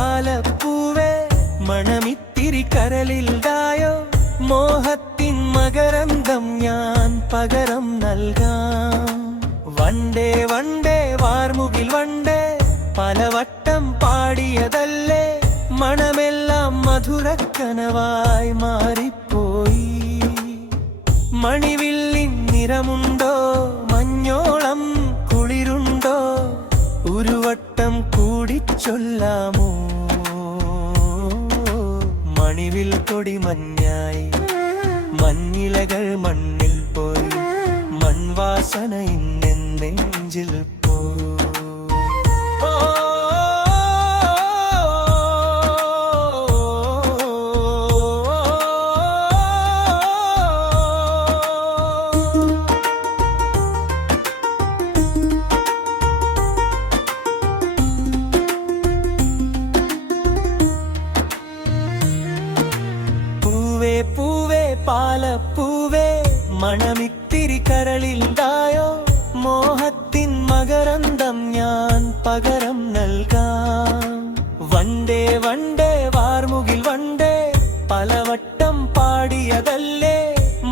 പാലപ്പൂവേ മണമിത്തിരി കരളിൽതായോ മോഹത്തിൻ മകരന്തം ഞാൻ പകരം നൽകാം വണ്ടേ വണ്ടേ വാർമുകിൽ വണ്ടേ പലവട്ടം പാടിയതല്ലേ മണമെല്ലാം മധുരക്കനവായി മാറിപ്പോയി മണിവില്ലിൻ നിറമുണ്ടോ മഞ്ഞോളം കുളിരുണ്ടോ ഒരു വട്ടം കൂടി ചൊല്ലാമോ മണിവിൽ കൊടി മഞ്ഞായി മഞ്ഞിലകൾ മണ്ണിൽ പോയി മൺവാസന ഇന്നെന്റെ നെഞ്ചിൽ പോയി പൂവേ പാലപ്പൂവേ മണമിത്തിരി കരളിൽതായോ മോഹത്തിൻ മകരന്തം ഞാൻ പകരം നൽകാം വണ്ടേ വണ്ടേ വാർമുകിൽ വണ്ടേ പലവട്ടം പാടിയതല്ലേ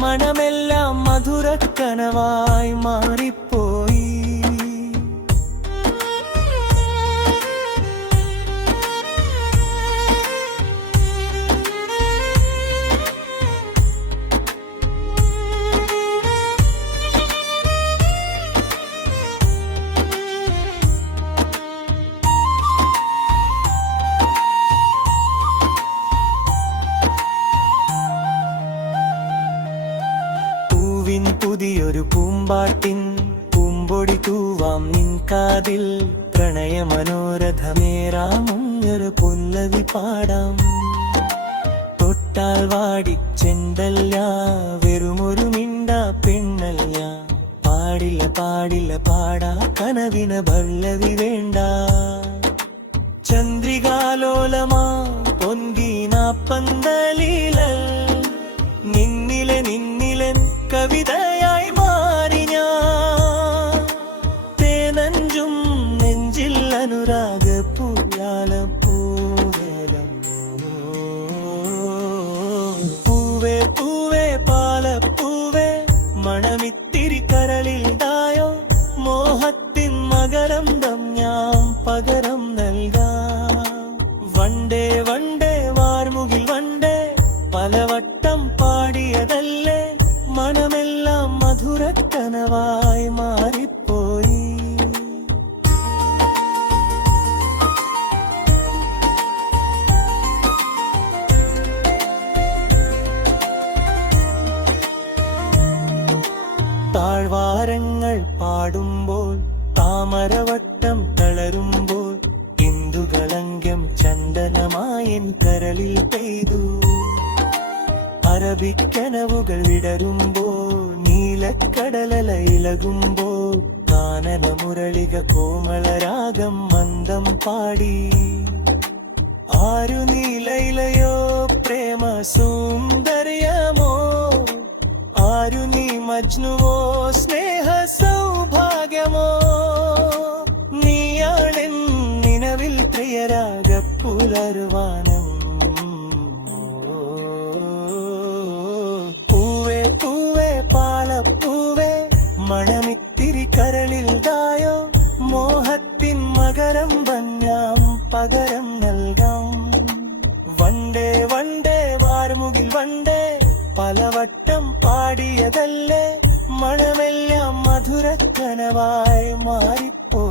മണമെല്ലാം മധുരക്കനവായി മാറിപ്പോയി പുതിയൊരു പൂമ്പാട്ടിൻ പൂമ്പൊടി തൂവാം നിൻ കാതിൽ പ്രണയ മനോരഥമേറാമുങ്ങൊരു പുല്ലവി പാടാം തൊട്ടാൽ വാടിച്ചെണ്ടല്ല വെറുമൊരു മിണ്ട പെണ്ണല്ല പാടില്ല പാടില്ല പാടാ കനവിന പല്ലവി വേണ്ട ചന്ദ്രികാലോലമാ പൊൻകീന പന്തലില നിന്നിലൻ കവിതയായി മാറി ഞാൻ തേനഞ്ചും നെഞ്ചിൽ അനുരാഗ പൂയാലം പൂവേലം പൂവേ പൂവേ പാലപ്പൂവേ മണമിത്തിരി കരളിൽതായോ മോഹത്തിൻ മകരന്തം ഞാൻ പകരം നൽകാം വണ്ടേ വണ്ടേ വാർമുകിൽ വണ്ടേ പലവട്ടം പാടിയതല്ലേ മണമെല്ലാം മധുരക്കനവായി മാറിപ്പോയി താഴ്വാരങ്ങൾ പാടുമ്പോൾ താമരവട്ടം തളരുമ്പോൾ ഇന്ദുകളങ്കം ചന്ദനമായൻ കരളിൽ പെയ്തു അറബിക്കനവുകൾ വിടരുമ്പോൾ നീലക്കടലല ഇളകുമ്പോൾ കാനന മുരളിക കോമളരാഗം മന്ദം പാടി ആരു നീലയിലയോ പ്രേമ സൗന്ദര്യമോ ആരു നീ മജ്നുവോ സ്നേഹ സൗഭാഗ്യമോ നീയാണെൻ നിലവിൽ പ്രിയരാഗ പുലർവാനം പാലപ്പൂവേ മണമിത്തിരി കരളിൽതായോ മോഹത്തിൻ മകരന്തം ഞാൻ പകരം നൽകാം വണ്ടേ വണ്ടേ വാർമുകിൽ വണ്ടേ പലവട്ടം പാടിയതല്ലേ മണമെല്ലാം മധുരക്കനവായി മാറിപ്പോ